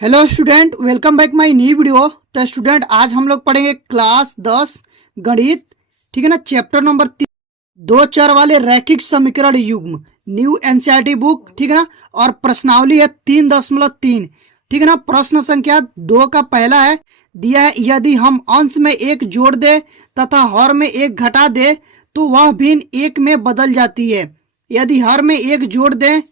Hello student, welcome back my new video. तो student, आज हम लोग पढ़ेंगे क्लास 10 गणित। ठीक है ना, चैप्टर नंबर 3, दो चर वाले रैखिक समीकरण युग्म, न्यू एनसीईआरटी बुक। ठीक है ना, और प्रश्नावली है 3.3। ठीक है ना, प्रश्न संख्या 2 का पहला है, दिया है यदि हम अंश में एक जोड़ दे तथा हर में एक घटा दे तो वह भिन्न एक में बदल जाती है। यदि हर में एक जोड़ दें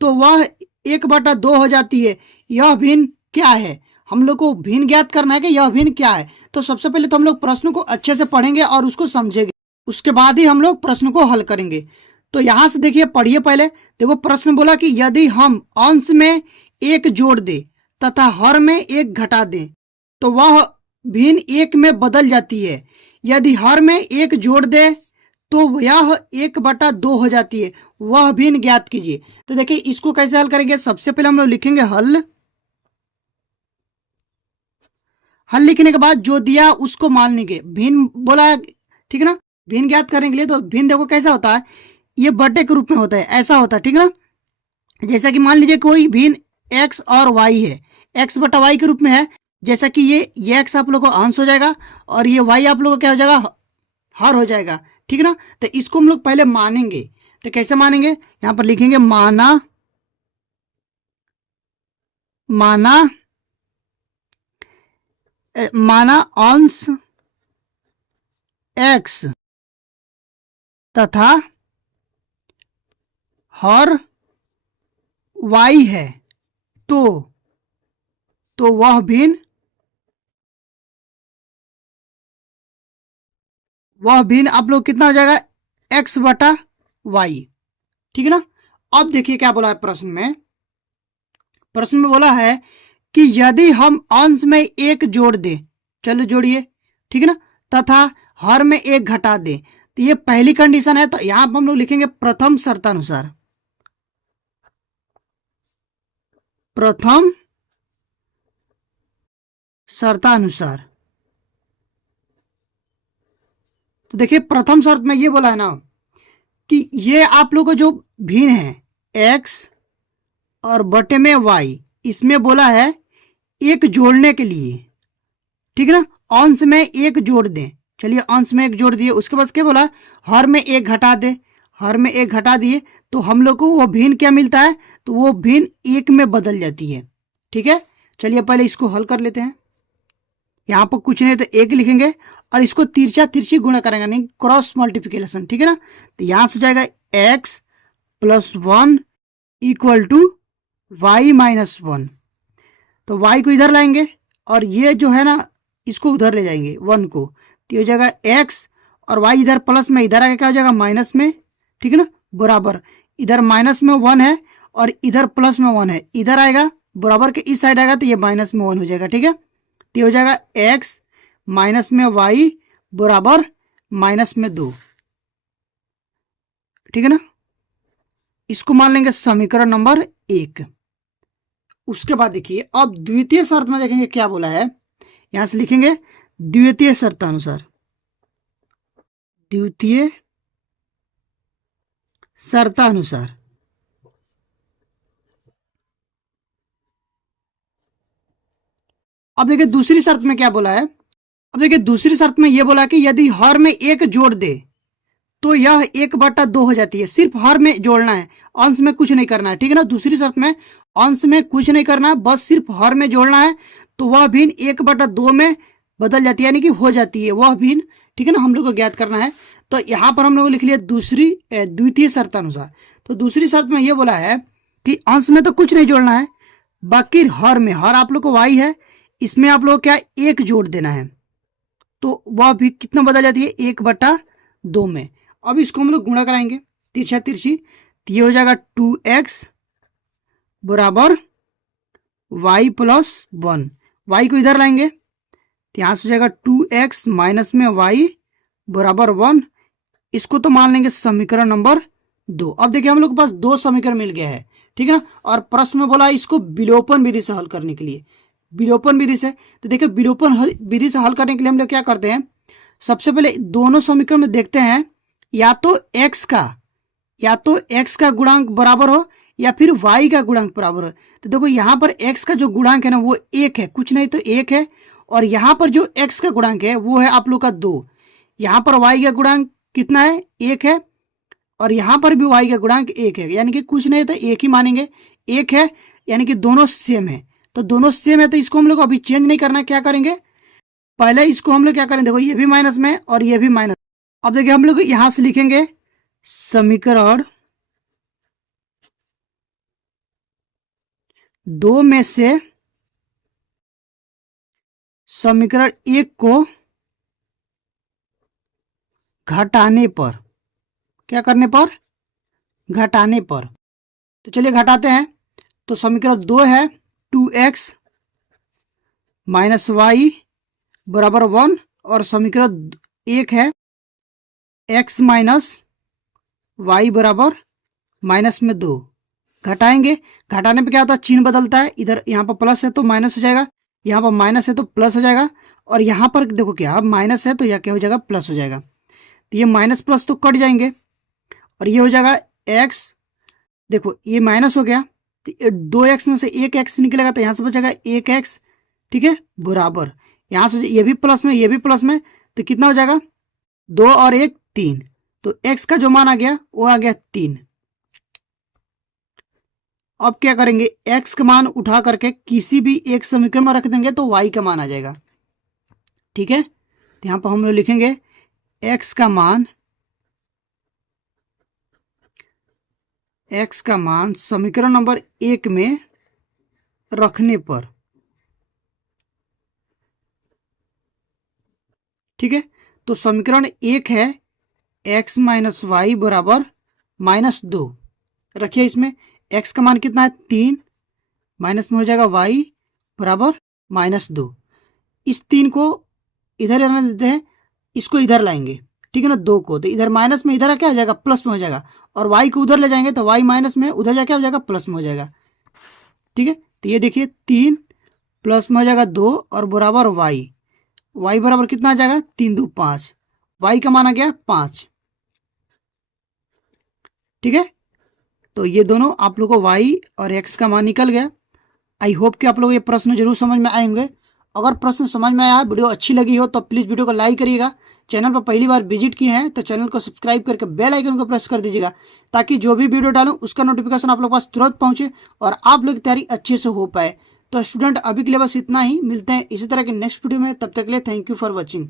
तो वह 1/2 हो जाती है। यह भिन्न क्या है? हम लोग को भिन्न ज्ञात करना है कि यह भिन्न क्या है। तो सबसे पहले तो हम लोग प्रश्न को अच्छे से पढ़ेंगे और उसको समझेंगे, उसके बाद ही हम लोग प्रश्न को हल करेंगे। तो यहां से देखिए, पढ़िए पहले। देखो, प्रश्न बोला कि यदि हम अंश में एक जोड़ दे तथा हर में एक घटा दें तो वह भिन्न एक में बदल जाती है। यदि हर में एक जोड़ दे तो यह 1/2 हो जाती है। वह भिन्न ज्ञात कीजिए। तो देखिए, इसको कैसे हल करेंगे। सबसे पहले हम लोग लिखेंगे हल। हल लिखने के बाद जो दिया उसको मान लेंगे। भिन्न बोला है, ठीक है ना। भिन्न ज्ञात करने के लिए तो भिन्न देखो कैसा होता है, ये बटे के रूप में होता है, ऐसा होता है। ठीक है ना, जैसा कि मान लीजिए कोई भिन्न एक्स और वाई है, एक्स बटा वाई के रूप में है। जैसा कि ये एक्स आप लोग को अंश हो जाएगा और ये वाई आप लोग को क्या हो जाएगा, हर हो जाएगा। ठीक है ना, तो इसको हम लोग पहले मानेंगे। तो कैसे मानेंगे, यहां पर लिखेंगे माना माना माना अंश एक्स तथा हर वाई है तो वह भिन्न आप लोग कितना हो जाएगा, एक्स बटा वाई। ठीक है ना। अब देखिए क्या बोला है प्रश्न में। प्रश्न में बोला है कि यदि हम अंश में एक जोड़ दें, चलो जोड़िए। ठीक है ना, तथा हर में एक घटा दें, तो ये पहली कंडीशन है। तो यहां पर हम लोग लिखेंगे प्रथम शर्तानुसार। प्रथम शर्तानुसार। तो देखिए, प्रथम शर्त में ये बोला है ना कि ये आप लोग को जो भिन्न है एक्स और बटे में वाई, इसमें बोला है एक जोड़ने के लिए। ठीक है ना, अंश में एक जोड़ दें। चलिए, अंश में एक जोड़ दिए, उसके बाद क्या बोला, हर में एक घटा दे। हर में एक घटा दिए तो हम लोग को वो भिन्न क्या मिलता है, तो वो भिन्न एक में बदल जाती है। ठीक है, चलिए पहले इसको हल कर लेते हैं। यहाँ पर कुछ नहीं तो एक लिखेंगे और इसको तिरछा तिरछी गुणा करेंगे, नहीं क्रॉस मल्टीप्लिकेशन। ठीक है ना, तो यहाँ से हो जाएगा x plus 1 equal to y minus 1। तो वाई को इधर लाएंगे और ये जो है ना, इसको उधर ले जाएंगे 1 को, तो ये हो जाएगा एक्स और वाई इधर प्लस में, इधर आगे क्या हो जाएगा माइनस में। ठीक है ना, बराबर इधर माइनस में 1 है और इधर प्लस में 1 है, इधर आएगा बराबर के इस साइड आएगा तो ये माइनस में 1 हो जाएगा। ठीक है, तो ये हो जाएगा एक्स माइनस में वाई बराबर माइनस में 2। ठीक है ना, इसको मान लेंगे समीकरण नंबर 1। उसके बाद देखिए, अब द्वितीय शर्त में देखेंगे क्या बोला है। यहां से लिखेंगे द्वितीय शर्तानुसार। द्वितीय शर्तानुसार। अब देखिए दूसरी शर्त में क्या बोला है। अब देखिए दूसरी शर्त में यह बोला कि यदि हर में एक जोड़ दे तो यह 1/2 हो जाती है। सिर्फ हर में जोड़ना है, अंश में कुछ नहीं करना है। ठीक है ना, दूसरी शर्त में अंश में कुछ नहीं करना है, बस सिर्फ हर में जोड़ना है तो वह भिन्न 1/2 में बदल जाती है, यानी कि हो जाती है वह भिन्न। ठीक है ना, हम लोग को ज्ञात करना है। तो यहाँ पर हम लोग लिख लिया दूसरी द्वितीय शर्तानुसार। तो दूसरी शर्त में यह बोला है कि अंश में तो कुछ नहीं जोड़ना है, बाकी हर में, हर आप लोग को वाई है, इसमें आप लोग क्या एक जोड़ देना है तो वह भी कितना बदल जाती है, 1/2 में। अब इसको हम लोग गुणा कराएंगे तिरछा तिरछी, तो ये हो जाएगा 2x बराबर y प्लस 1। वाई को इधर लाएंगे तो यहाँ से हो जाएगा 2x माइनस में y बराबर 1। इसको तो मान लेंगे समीकरण नंबर 2। अब देखिए हम लोग के पास दो समीकरण मिल गया है। ठीक है ना, और प्रश्न में बोला इसको विलोपन विधि से हल करने के लिए। विलोपन विधि से, तो देखिए विलोपन विधि से हल करने के लिए हम लोग क्या करते हैं, सबसे पहले दोनों समीकरण में देखते हैं या तो x का गुणांक बराबर हो या फिर y का गुणांक बराबर है। तो देखो यहाँ पर x का जो गुणांक है ना वो 1 है, कुछ नहीं तो 1 है, और यहाँ पर जो x का गुणांक है वो है आप लोग का 2। यहाँ पर y का गुणांक कितना है, 1 है, और यहाँ पर भी y का गुणांक 1 है, यानी कि कुछ नहीं तो 1 ही मानेंगे, 1 है, यानी कि दोनों सेम है। तो दोनों सेम है तो इसको हम लोग अभी चेंज नहीं करना, क्या करेंगे, पहले इसको हम लोग क्या करें, देखो ये भी माइनस में और ये भी माइनस। अब देखिए हम लोग यहां से लिखेंगे समीकरण 2 में से समीकरण 1 को घटाने पर, क्या करने पर, घटाने पर। तो चलिए घटाते हैं। तो समीकरण 2 है 2x माइनस वाई बराबर 1, और समीकरण 1 है x माइनस वाई बराबर माइनस में 2। घटाएंगे, घटाने पे क्या होता है, चिन्ह बदलता है, इधर यहाँ पर प्लस है तो माइनस हो जाएगा, यहाँ पर माइनस है तो प्लस हो जाएगा, और यहाँ पर देखो क्या, अब माइनस है तो यह क्या हो जाएगा, प्लस हो जाएगा। तो ये माइनस प्लस तो कट जाएंगे, और ये हो जाएगा x, देखो ये माइनस हो गया तो 2x में से 1x निकलेगा, तो यहाँ से बचेगा 1x, ठीक है, बराबर यहाँ से ये भी प्लस में ये भी प्लस में, तो कितना हो जाएगा, 2 और 1 3। तो x का जो मान आ गया वो आ गया 3। अब क्या करेंगे, x का मान उठा करके किसी भी एक समीकरण में रख देंगे तो y का मान आ जाएगा, ठीक है। तो यहाँ पर हम लोग लिखेंगे x का मान समीकरण नंबर 1 में रखने पर, ठीक है। तो समीकरण 1 है x माइनस वाई बराबर -2। रखिए इसमें x का मान कितना है 3, माइनस में हो जाएगा y बराबर -2। इस 3 को इधर रहने देते हैं, इसको इधर लाएंगे, ठीक है ना, 2 को, तो इधर माइनस में इधर क्या हो जाएगा, प्लस में हो जाएगा, और y को उधर ले जाएंगे तो y माइनस में उधर जाके हो जाएगा प्लस में हो जाएगा, ठीक है। तो ये देखिए 3 प्लस में हो जाएगा 2 और बराबर y बराबर कितना आ जाएगा, 3 2 5, y का मान आ गया 5, ठीक है। तो ये दोनों आप लोगों को y और x का मान निकल गया। आई होप कि आप लोग ये प्रश्न जरूर समझ में आएंगे। अगर प्रश्न समझ में आया, वीडियो अच्छी लगी हो तो प्लीज़ वीडियो को लाइक करिएगा। चैनल पर पहली बार विजिट किए हैं तो चैनल को सब्सक्राइब करके बेल आइकन को प्रेस कर दीजिएगा, ताकि जो भी वीडियो डालूं उसका नोटिफिकेशन आप लोग के पास तुरंत पहुंचे और आप लोग की तैयारी अच्छे से हो पाए। तो स्टूडेंट अभी के लिए बस इतना ही, मिलते हैं इसी तरह के नेक्स्ट वीडियो में, तब तक के लिए थैंक यू फॉर वॉचिंग।